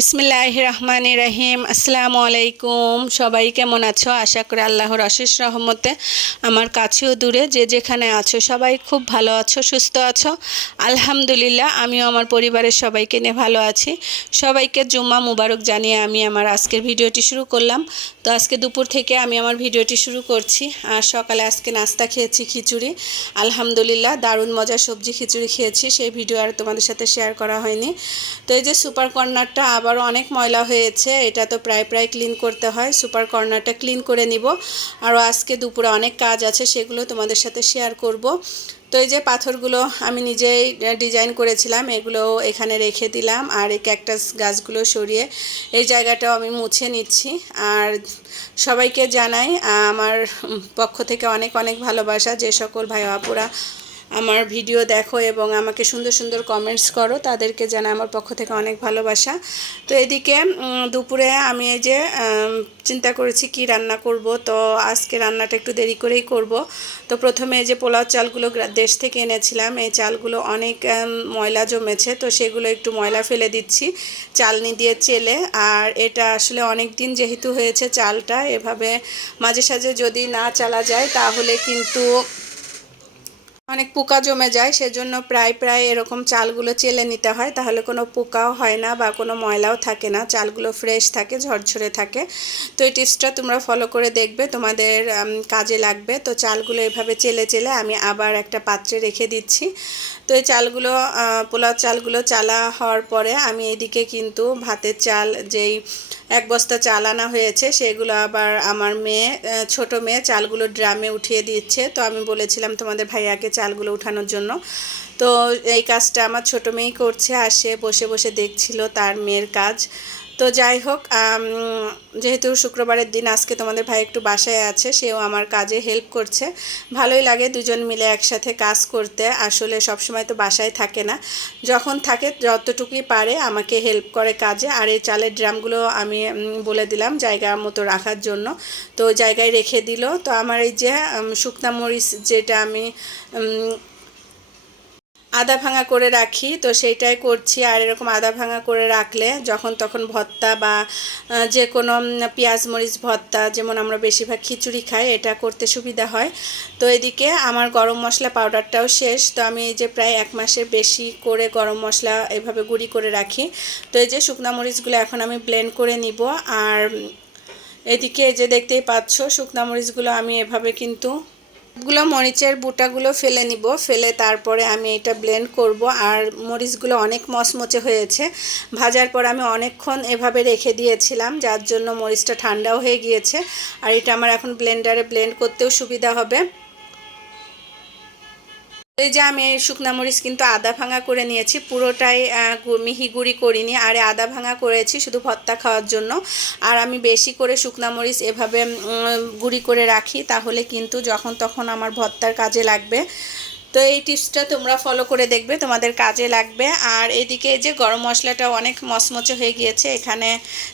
বিসমিল্লাহির রহমানির রহিম। আসসালামু আলাইকুম। সবাই কেমন আছো? আশা করি আল্লাহর অশেষ রহমতে আমার কাছেও দূরে যে যেখানে আছো সবাই খুব ভালো আছো, সুস্থ আছো। আলহামদুলিল্লাহ, আমিও আমার পরিবারের সবাইকে নিয়ে ভালো আছি। সবাইকে জুম্মা মুবারক জানিয়ে আমি আমার আজকের ভিডিওটি শুরু করলাম। তো আজকে দুপুর থেকে আমি আমার ভিডিওটি শুরু করছি। আর সকালে আজকে নাস্তা খেয়েছি খিচুড়ি। আলহামদুলিল্লাহ, দারুণ মজার সবজি খিচুড়ি খেয়েছি, সেই ভিডিও আর তোমাদের সাথে শেয়ার করা হয়নি। তো এই যে সুপার কর্নারটা আবারও অনেক ময়লা হয়েছে, এটা তো প্রায় ক্লিন করতে হয়। সুপার কর্নারটা ক্লিন করে নিব। আরও আজকে দুপুরে অনেক কাজ আছে, সেগুলো তোমাদের সাথে শেয়ার করব। তো এই যে পাথরগুলো আমি নিজেই ডিজাইন করেছিলাম, এগুলো এখানে রেখে দিলাম। আর এই ক্যাকটাস গাছগুলো সরিয়ে এই জায়গাটাও আমি মুছে নিচ্ছি। আর সবাইকে জানাই আমার পক্ষ থেকে অনেক অনেক ভালোবাসা। যে সকল ভাই আপুরা আমার ভিডিও দেখো এবং আমাকে সুন্দর সুন্দর কমেন্টস করো, তাদেরকে জানাই আমার পক্ষ থেকে অনেক ভালোবাসা। তো এদিকে দুপুরে আমি এই যে চিন্তা করেছি কি রান্না করব। তো আজকে রান্নাটা একটু দেরি করেই করব। তো প্রথমে এই যে পোলাও চালগুলো দেশ থেকে এনেছিলাম, এই চালগুলো অনেক ময়লা জমেছে, তো সেগুলো একটু ময়লা ফেলে দিচ্ছি চালনি দিয়ে চেলে। আর এটা আসলে অনেক দিন যেহেতু হয়েছে চালটা, এভাবে মাঝে সাঝে যদি না চালা যায় তাহলে কিন্তু অনেক পোকা জমে যায়। সেজন্য প্রায় এরকম চালগুলো চেলে নিতে হয়, তাহলে কোনো পোকাও হয় না বা কোনো ময়লাও থাকে না, চালগুলো ফ্রেশ থাকে, ঝরঝরে থাকে। তো এই টিপসটা তোমরা ফলো করে দেখবে, তোমাদের কাজে লাগবে। তো চালগুলো এভাবে চেলে চেলে আমি আবার একটা পাত্রে রেখে দিচ্ছি। তো এই চালগুলো পোলাও চালগুলো চালা হওয়ার পরে আমি এদিকে কিন্তু ভাতের চাল যেই এক বস্তা চাল আনা হয়েছে, সেগুলো আবার আমার মেয়ে, ছোট মেয়ে চালগুলো ড্রামে উঠিয়ে দিচ্ছে। তো আমি বলেছিলাম তোমাদের ভাইয়াকে চালগুলো উঠানোর জন্য। তো এই কাজটা আমার ছোট মেয়েই করছে, আর সে বসে বসে দেখছিল তার মেয়ের কাজ। তো যাই হোক, যেহেতু শুক্রবারের দিন আজকে তোমাদের ভাই একটু বাসায় আছে, সেও আমার কাজে হেল্প করছে। ভালোই লাগে দুজন মিলে একসাথে কাজ করতে। আসলে সবসময় তো বাসায় থাকে না, যখন থাকে যতটুকুই পারে আমাকে হেল্প করে কাজে। আর এই চালের ড্রামগুলো আমি বলে দিলাম জায়গা মতো রাখার জন্য, তো জায়গায় রেখে দিল। তো আমার এই যে শুকনা মরিচ যেটা আমি আদা ভাঙা করে রাখি, তো সেইটাই করছি। আর এরকম আদা ভাঙা করে রাখলে যখন তখন ভর্তা বা যে কোনো পেঁয়াজ মরিচ ভর্তা, যেমন আমরা বেশিরভাগ খিচুড়ি খাই, এটা করতে সুবিধা হয়। তো এদিকে আমার গরম মশলা পাউডারটাও শেষ। তো আমি এই যে প্রায় 1 মাসের বেশি করে গরম মশলা এভাবে গুঁড়ি করে রাখি। তো এই যে শুকনা মরিচগুলো এখন আমি ব্লেন্ড করে নিব। আর এদিকে এই যে দেখতেই পাচ্ছ শুকনা মরিচগুলো আমি এভাবে কিন্তু সবগুলো মরিচের বুটাগুলো ফেলে নিব, ফেলে তারপরে আমি এটা ব্লেন্ড করব। আর মরিচগুলো অনেক মচমচে হয়েছে, ভাজার পর আমি অনেকক্ষণ এভাবে রেখে দিয়েছিলাম, যার জন্য মরিচটা ঠান্ডাও হয়ে গিয়েছে। আর এটা আমার এখন ব্লেন্ডারে ব্লেন্ড করতেও সুবিধা হবে। এই যে আমি শুকনা মরিচ কিন্তু আদা ভাঙা করে নিয়েছি, পুরোটাই মিহি গুঁড়ি করিনি। আর আদা ভাঙা করেছি শুধু ভর্তা খাওয়ার জন্য। আর আমি বেশি করে শুকনা মরিচ এভাবে গুঁড়ি করে রাখি, তাহলে কিন্তু যখন তখন আমার ভর্তার কাজে লাগবে। তো এই টিপসটা তোমরা ফলো করে দেখবে, তোমাদের কাজে লাগবে। আর এদিকে এই যে গরম মশলাটা অনেক মচমচে হয়ে গিয়েছে, এখানে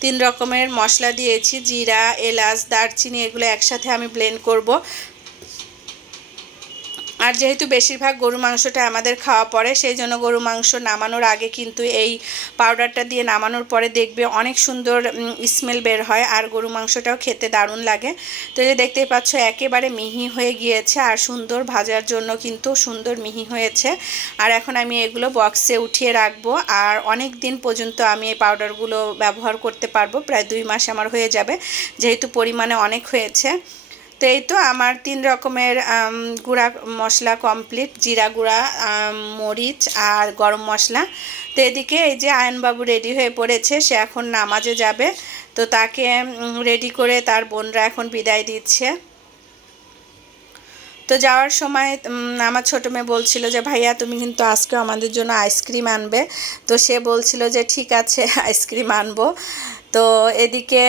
3 রকমের মশলা দিয়েছি, জিরা, এলাচ, দারচিনি, এগুলো একসাথে আমি ব্লেন্ড করব। আর যেহেতু বেশিরভাগ গরু মাংসটা আমাদের খাওয়া পড়ে, সেই জন্য গরু মাংস নামানোর আগে কিন্তু এই পাউডারটা দিয়ে নামানোর পরে দেখবে অনেক সুন্দর স্মেল বের হয়, আর গরু মাংসটাও খেতে দারুণ লাগে। তো এই যে দেখতেই পাচ্ছ একেবারে মিহি হয়ে গিয়েছে, আর সুন্দর ভাজার জন্য কিন্তু সুন্দর মিহি হয়েছে। আর এখন আমি এগুলো বক্সে উঠিয়ে রাখবো। আর অনেক দিন পর্যন্ত আমি এই পাউডারগুলো ব্যবহার করতে পারবো, প্রায় 2 মাস আমার হয়ে যাবে, যেহেতু পরিমাণে অনেক হয়েছে। তো এই তো আমার 3 রকমের গুঁড়া মশলা কমপ্লিট, জিরা গুঁড়া, মরিচ আর গরম মশলা। তো এদিকে এই যে আয়নবাবু রেডি হয়ে পড়েছে, সে এখন নামাজে যাবে। তো তাকে রেডি করে তার বোনরা এখন বিদায় দিচ্ছে। তো যাওয়ার সময় আমার ছোটো মেয়ে বলছিল যে ভাইয়া তুমি কিন্তু আজকে আমাদের জন্য আইসক্রিম আনবে। তো সে বলছিল যে ঠিক আছে আইসক্রিম আনবো। তো এদিকে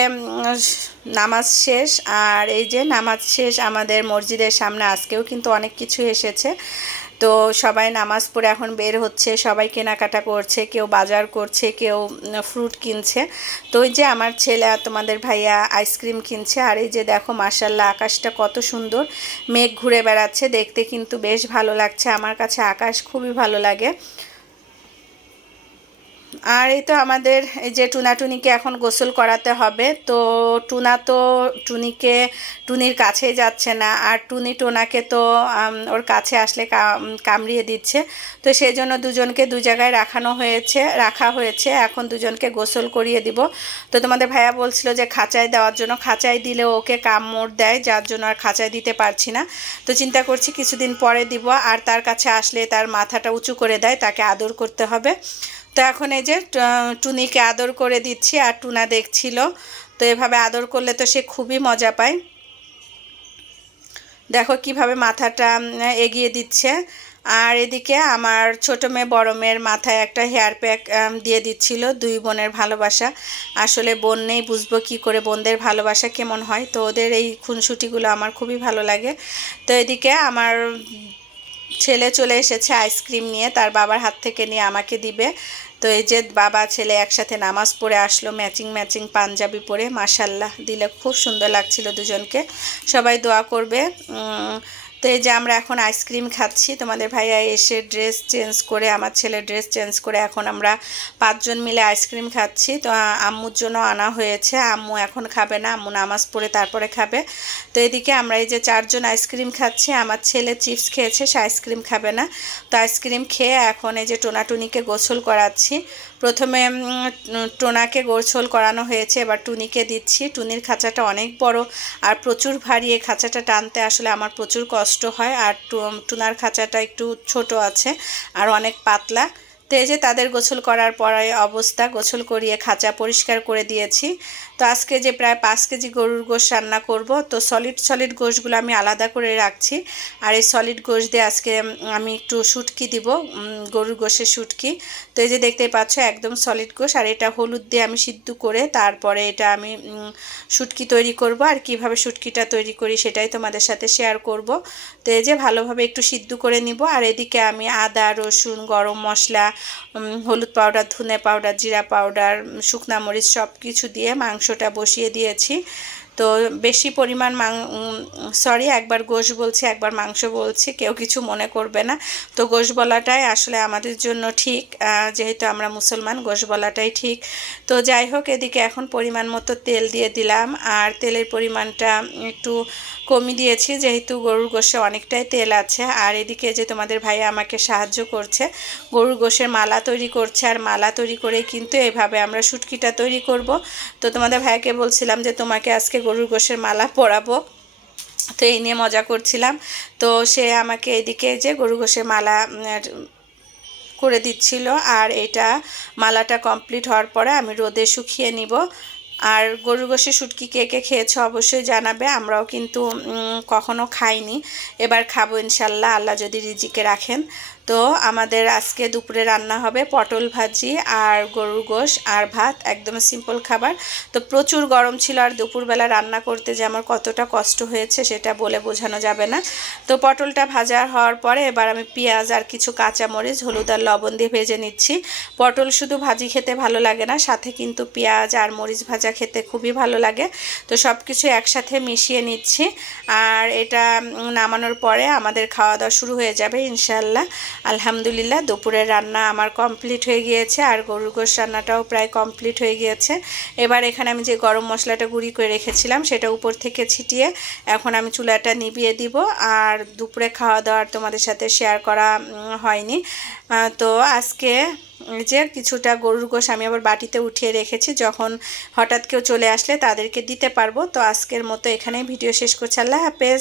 নামাজ শেষ। আর এই যে নামাজ শেষ, আমাদের মসজিদের সামনে আজকেও কিন্তু অনেক কিছু এসেছে। তো সবাই নামাজ পড়ে এখন বের হচ্ছে, সবাই কেনাকাটা করছে, কেউ বাজার করছে, কেউ ফ্রুট কিনছে। তো ওই যে আমার ছেলে আর তোমাদের ভাইয়া আইসক্রিম কিনছে। আর এই যে দেখো মাশাল্লাহ আকাশটা কত সুন্দর, মেঘ ঘুরে বেড়াচ্ছে, দেখতে কিন্তু বেশ ভালো লাগছে, আমার কাছে আকাশ খুবই ভালো লাগে। আর এই তো আমাদের এই যে টুনাটুনিকে এখন গোসল করাতে হবে। তো টুনির কাছেই যাচ্ছে না, আর টুনি টোনাকে তো ওর কাছে আসলে কামড়িয়ে দিচ্ছে। তো সেই জন্য দুজনকে দু জায়গায় রাখা হয়েছে। এখন দুজনকে গোসল করিয়ে দিব। তো তোমাদের ভাইয়া বলছিল যে খাঁচায় দেওয়ার জন্য, খাঁচায় দিলে ওকে কামড় দেয়, যার জন্য আর খাঁচায় দিতে পারছি না। তো চিন্তা করছি কিছুদিন পরে দিব। আর তার কাছে আসলে তার মাথাটা উঁচু করে দেয়, তাকে আদর করতে হবে। তো এখন এই যে টুনিকে আদর করে দিচ্ছি, আর টুনা দেখছিল। তো এভাবে আদর করলে তো সে খুবই মজা পায়। দেখো কিভাবে মাথাটা এগিয়ে দিচ্ছে। আর এদিকে আমার ছোটো মেয়ে বড় মেয়ের মাথায় একটা হেয়ার প্যাক দিয়ে দিচ্ছিল। দুই বোনের ভালোবাসা, আসলে বোন নেই, বুঝবো কি করে বোনদের ভালোবাসা কেমন হয়। তো ওদের এই খুনসুটিগুলো আমার খুবই ভালো লাগে। তো এদিকে আমার ছেলে চলে এসেছে আইসক্রিম নিয়ে, তার বাবার হাত থেকে নিয়ে আমাকে দিবে। তো এই যে বাবা ছেলে একসাথে নামাজ পড়ে আসলো, ম্যাচিং ম্যাচিং পাঞ্জাবি পরে, মাশাল্লাহ দিলে খুব সুন্দর লাগছিল দুজনকে। সবাই দোয়া করবে। তো এই যে আমরা এখন আইসক্রিম খাচ্ছি। তোমাদের ভাইয়া এসে ড্রেস চেঞ্জ করে, আমার ছেলের ড্রেস চেঞ্জ করে এখন আমরা 5 জন মিলে আইসক্রিম খাচ্ছি। তো আম্মুর জন্য আনা হয়েছে, আম্মু এখন খাবে না, আম্মু নামাজ পড়ে তারপরে খাবে। তো এদিকে আমরা এই যে 4 জন আইসক্রিম খাচ্ছি। আমার ছেলে চিপস খেয়েছে, সে আইসক্রিম খাবে না। তো আইসক্রিম খেয়ে এখন এই যে টোনাটুনিকে গোসল করাচ্ছি। প্রথমে টোনাকে গোসল করানো হয়েছে, এবার টুনিকে দিচ্ছি। টুনির খাঁচাটা অনেক বড় আর প্রচুর ভারী, এই খাঁচাটা টানতে আসলে আমার প্রচুর কষ্ট হয়। আর টুনার খাঁচাটা একটু ছোট আছে আর অনেক পাতলা। তো এই যে তাদের গোসল করার পরে অবস্থা, গোসল করিয়ে খাঁচা পরিষ্কার করে দিয়েছি। তো আজকে যে প্রায় 5 কেজি গরুর গোশ রান্না করব। তো সলিড গোশগুলো আমি আলাদা করে রাখছি। আর এই সলিড গোশ দিয়ে আজকে আমি একটু শুটকি দিব, গরুর গোশের শুটকি। তো এই যে দেখতেই পাচ্ছ একদম সলিড গোশ। আর এটা হলুদ দিয়ে আমি সিদ্ধ করে তারপরে এটা আমি শুটকি তৈরি করব। আর কিভাবে শুটকিটা তৈরি করি সেটাই তোমাদের সাথে শেয়ার করব। তো এই যে ভালোভাবে একটু সিদ্ধ করে নিব। আর এদিকে আমি আদা, রসুন, গরম মশলা, হলুদ পাউডার, ধনে পাউডার, জিরা পাউডার, শুকনা মরিচ সব কিছু দিয়ে মাংসটা বসিয়ে দিয়েছি। তো বেশি পরিমাণ একবার গোশ বলছি, একবার মাংস বলছি, কেউ কিছু মনে করবে না। তো গোশ বলাটাই আসলে আমাদের জন্য ঠিক, যেহেতু আমরা মুসলমান, গোশ বলাটাই ঠিক। তো যাই হোক, এদিকে এখন পরিমাণ মতো তেল দিয়ে দিলাম। আর তেলের পরিমাণটা একটু কমিয়ে দিয়েছি, যেহেতু গরুর গোশে অনেকটাই তেল আছে। আর এদিকে যে তোমাদের ভাইয়া আমাকে সাহায্য করছে, গরুর গোশের মালা তৈরি করছে। আর মালা তৈরি করে কিন্তু এভাবে আমরা শুটকিটা তৈরি করব। তো তোমাদের ভাইয়াকে বলছিলাম যে তোমাকে আজকে গরুর গোশের মালা পরাবো, তো এই নিয়ে মজা করছিলাম। তো সে আমাকে এদিকে যে গরুর গোশের মালা করে দিচ্ছিল। আর এটা মালাটা কমপ্লিট হওয়ার পরে আমি রোদে শুকিয়ে নিব। আর গরুর গোশের শুটকি কে কে খেয়েছো অবশ্যই জানাবে। আমরাও কিন্তু কখনো খাইনি, এবার খাবো ইনশাল্লাহ, আল্লাহ যদি রিজিকে রাখেন। তো আমাদের আজকে দুপুরে রান্না হবে পটল ভাজি আর গরুর গোশ আর ভাত, একদম সিম্পল খাবার। তো প্রচুর গরম ছিল, আর দুপুরবেলা রান্না করতে যে আমার কতটা কষ্ট হয়েছে সেটা বলে বোঝানো যাবে না। তো পটলটা ভাজা হওয়ার পরে এবার আমি পেঁয়াজ আর কিছু কাঁচামরিচ, হলুদ আর লবণ দিয়ে ভেজে নিচ্ছি। পটল শুধু ভাজি খেতে ভালো লাগে না, সাথে কিন্তু পেঁয়াজ আর মরিচ ভাজা খেতে খুবই ভালো লাগে। তো সব কিছু একসাথে মিশিয়ে নিচ্ছি। আর এটা নামানোর পরে আমাদের খাওয়া দাওয়া শুরু হয়ে যাবে ইনশাল্লাহ। আলহামদুলিল্লাহ দুপুরের রান্না আমার কমপ্লিট হয়ে গিয়েছে, আর গরুর গোশ রান্নাটাও প্রায় কমপ্লিট হয়ে গিয়েছে। এবার এখানে আমি যে গরম মশলাটা গুঁড়ি করে রেখেছিলাম সেটা উপর থেকে ছিটিয়ে এখন আমি চুলাটা নিভিয়ে দিব। আর দুপুরে খাওয়া দাওয়ার তোমাদের সাথে শেয়ার করা হয়নি। তো আজকে যে কিছুটা গরুর গোশ আমি আবার বাটিতে উঠিয়ে রেখেছি, যখন হঠাৎ কেউ চলে আসলে তাদেরকে দিতে পারবো। তো আজকের মতো এখানেই ভিডিও শেষ করছি। আল্লাহ হাফেজ।